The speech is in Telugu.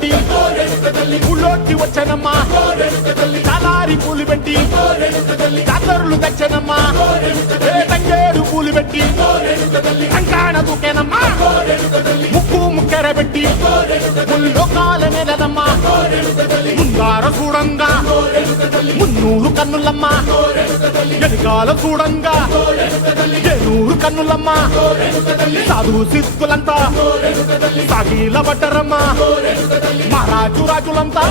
పెట్టి ఊళ్ళోకి వచ్చానమ్మా చాలారి పూలు పెట్టి జాతరులు తెచ్చానమ్మా తంగేడు పూలు పెట్టి కంకాణ దూకేనమ్మా ముక్కు ముక్కెర పెట్టి ముల్లోకాల నెలదమ్మా ముందార చూడంగా మున్నూరు కన్నులమ్మా ఎనకాల చూడంగా ఏనూరు కన్నులమ్మా సాధు సిద్ధులంతా సాగిల పడ్డరమ్మా మహారాజు రాజులంతా